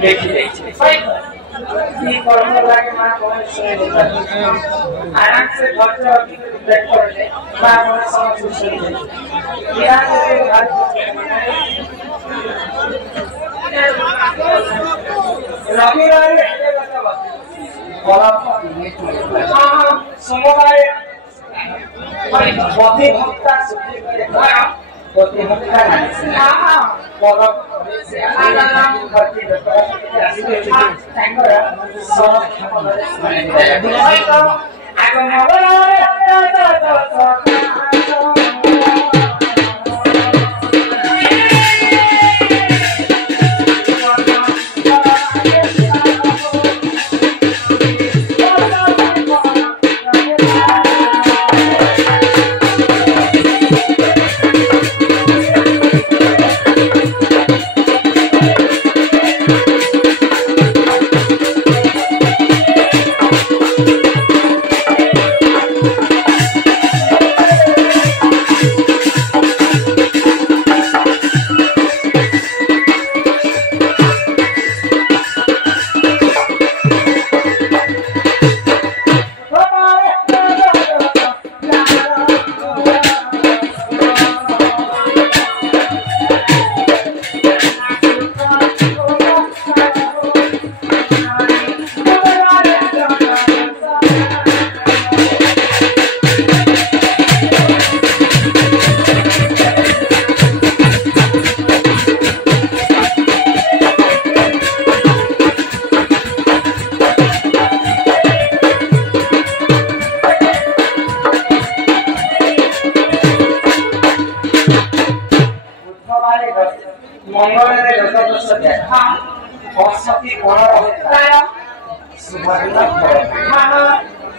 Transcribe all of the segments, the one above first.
देखी की कर्म लागे मां कोन से आराम से भक्त अति देख पड़े बा मन समझ से या के रविवार हां सोमवार पति भक्ता सुखी करे पति भक्ता हां परम से आनंद भक्ति तांकर सब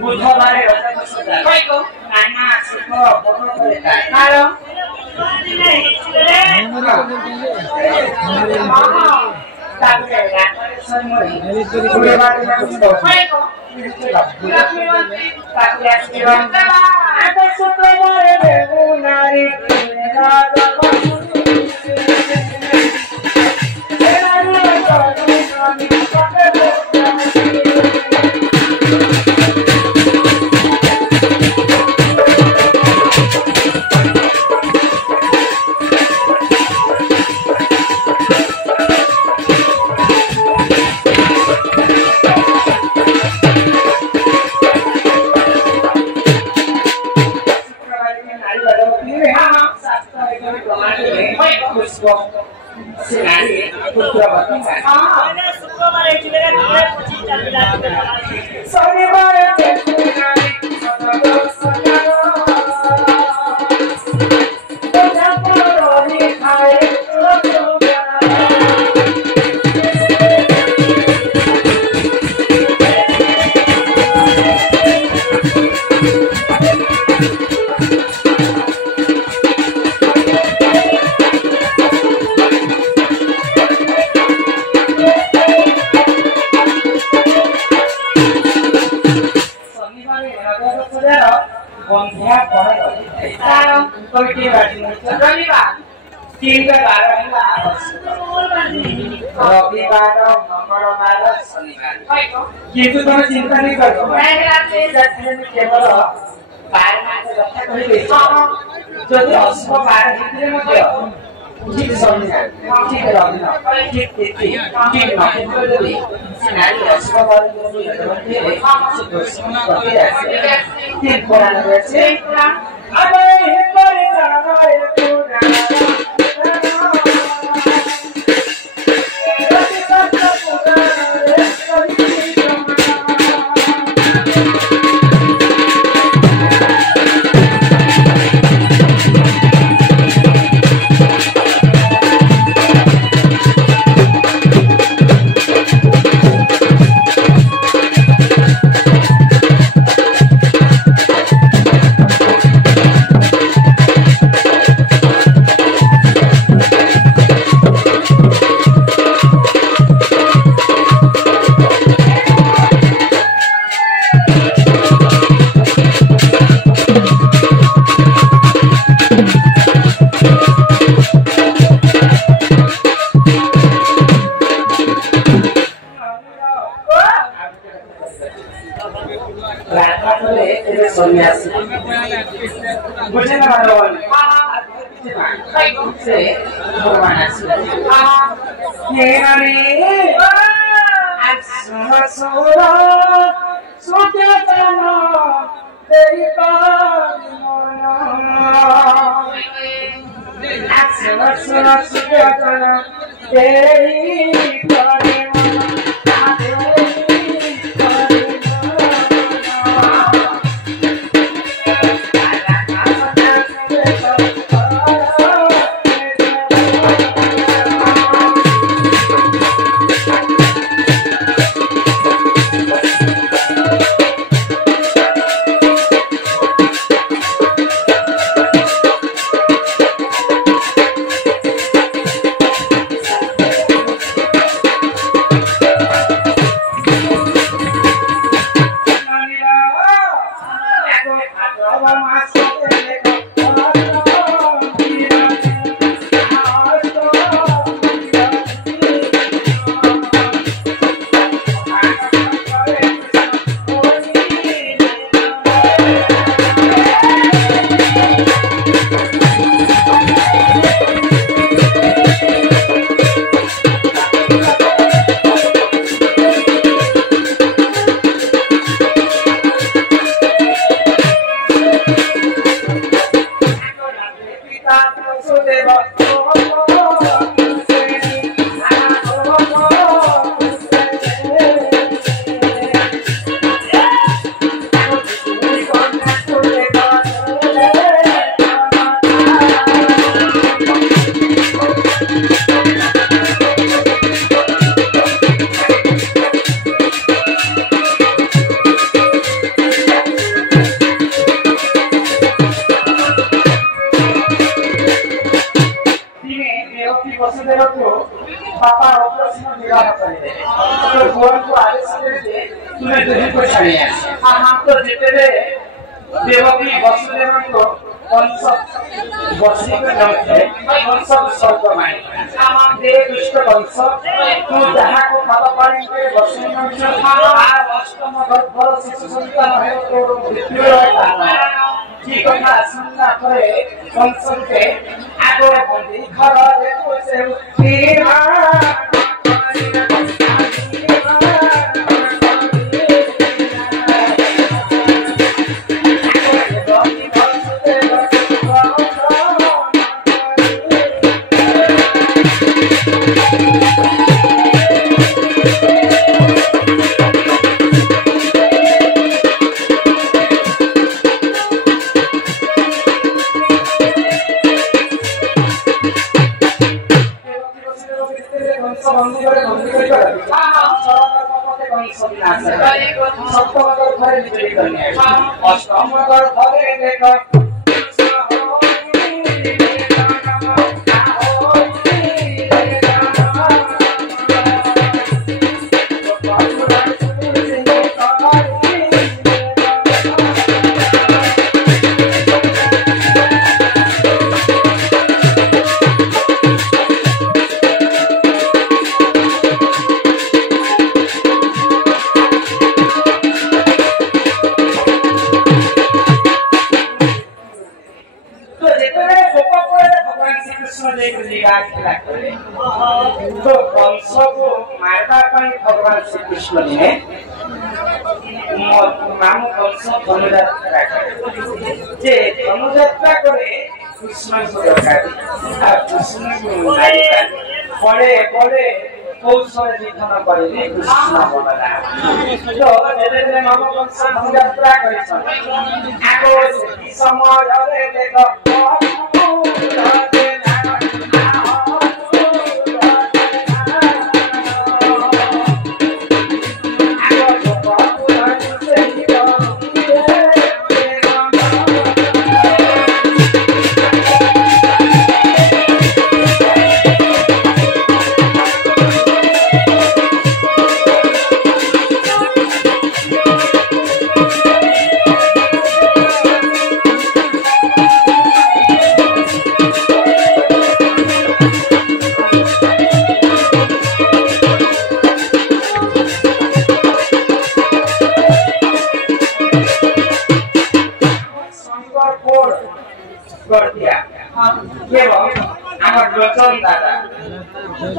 बुधवारे रथ सजा कइको आना सुख बनो करे कारो ताके रातरे समरी बुधवारे कइको ताके आशीर्वाद आते शुक्रवारे देवु नारी रात किंतु तुम चिंता नहीं करो केवल बार रक्षा करेंगे जदि अशुभ बार ठीक समझा ठीक रही ठीक ठीक नदी नारी अशुभ बार ठीक भगवान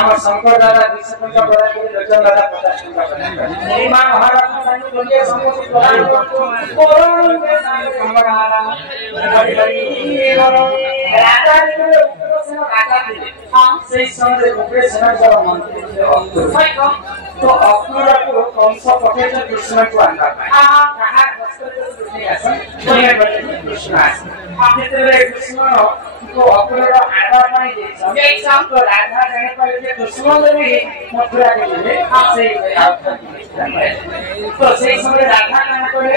আমার শঙ্কর দাদা 200 টাকা প্রদান করে লোচন দাদা 50 টাকা প্রদান করে এই মা মহারত্ন সানি বলিয়ে সম্পত্তি প্রদান করতো করুণ বেসান কমরারা হরি হরি বলো রাজা দিলে উগ্রসেন রাজা দিলে সেই সময় উগ্রসেন মন্ত্রী ছিল অক্টোর তো অক্টোরକୁ কংস পঠেছে কৃষ্ণକୁ আনবা ପାଇଁ কাহার বস্ত্রে কৃষ্ণ আসেন বলিয়ে বলে কৃষ্ণ আসেন যেତେବେଳେ କୃଷ୍ଣ ଅକ୍ଟୋର ଆଣବା ପାଇଁ ଯାଇଛନ୍ ତ ରାଧା ଜାଣିପାରିଲେ ଯେ କୃଷ୍ଣ ଯଦି ମଥୁରାକୁ ଯିବେ ତ ସେଇ ସମୟରେ ରାଧା କାଣା କଲେ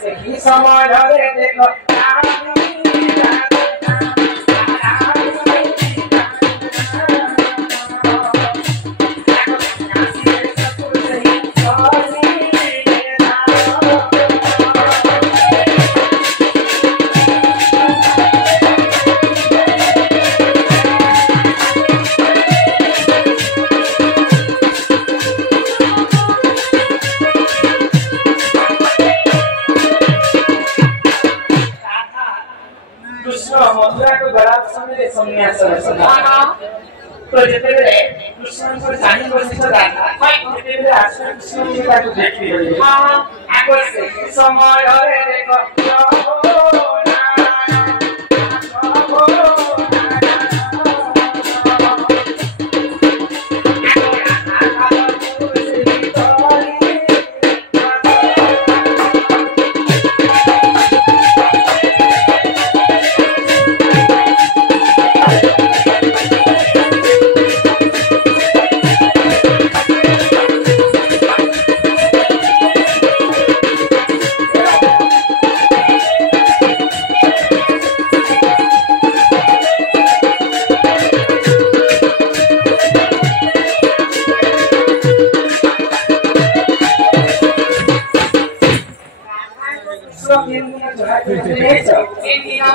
ସେହି ସମୟରେ ଦେଖ तो जेतेबेले कृष्ण को जानि बसित राधा जेतेबेले आश्रम कृष्ण जी ताको देखि आगो से समय रे देखो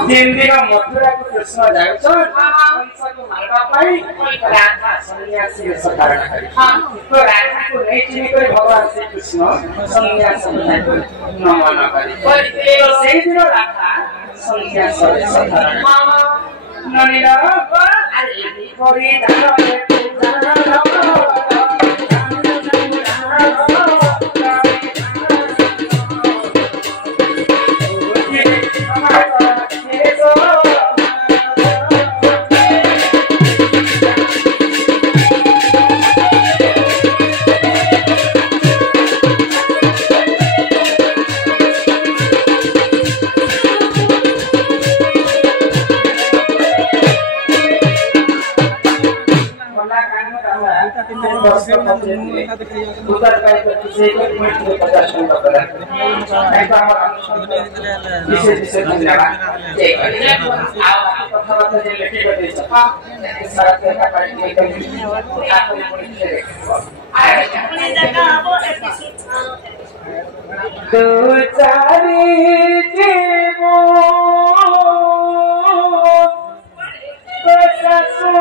दिन मथुरा को कृष्ण जाउछन् कंसको मारबा पाई राधा सन्यासी वेश धारण गरे तो राधा को नै चिनि करे भगवान श्री कृष्ण सन्यास को नमन गरे तो सेही दिन राधा सन्यास वेश धारण ननिरा अरे परि धारण उतर का किसी को मिनट में 50 टका प्रदान नहीं तो हमारा विशेष धन्यवाद जय आओ कथा बात जे लेखि बते सारा का पार्टी में आपको पुणी से आए अपनी जगह वो एपिसोड दो चारी जीवो बससु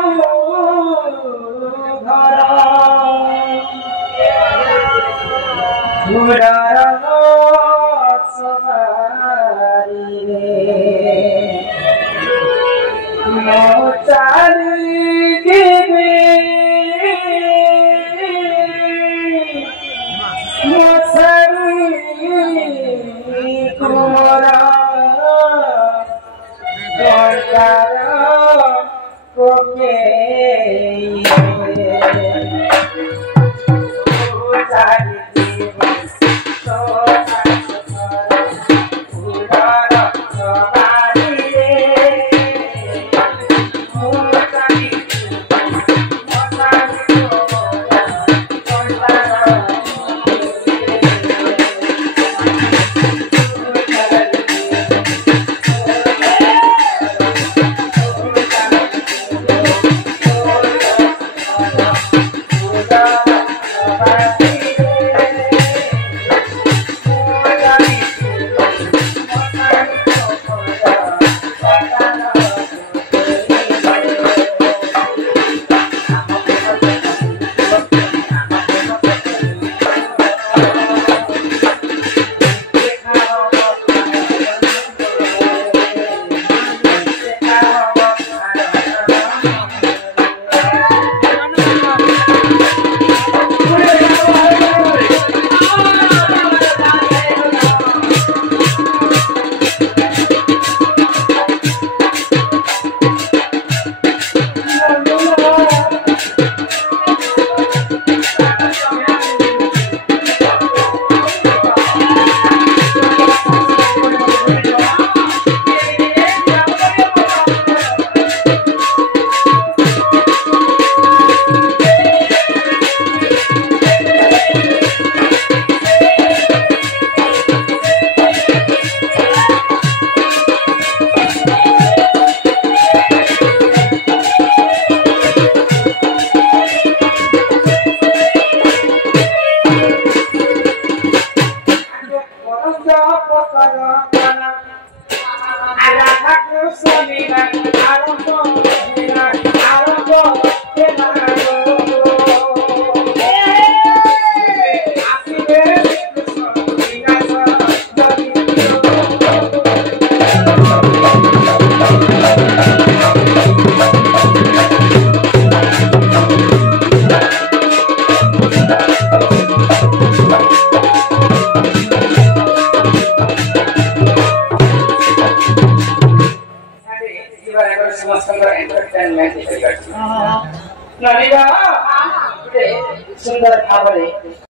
सुंदर भाव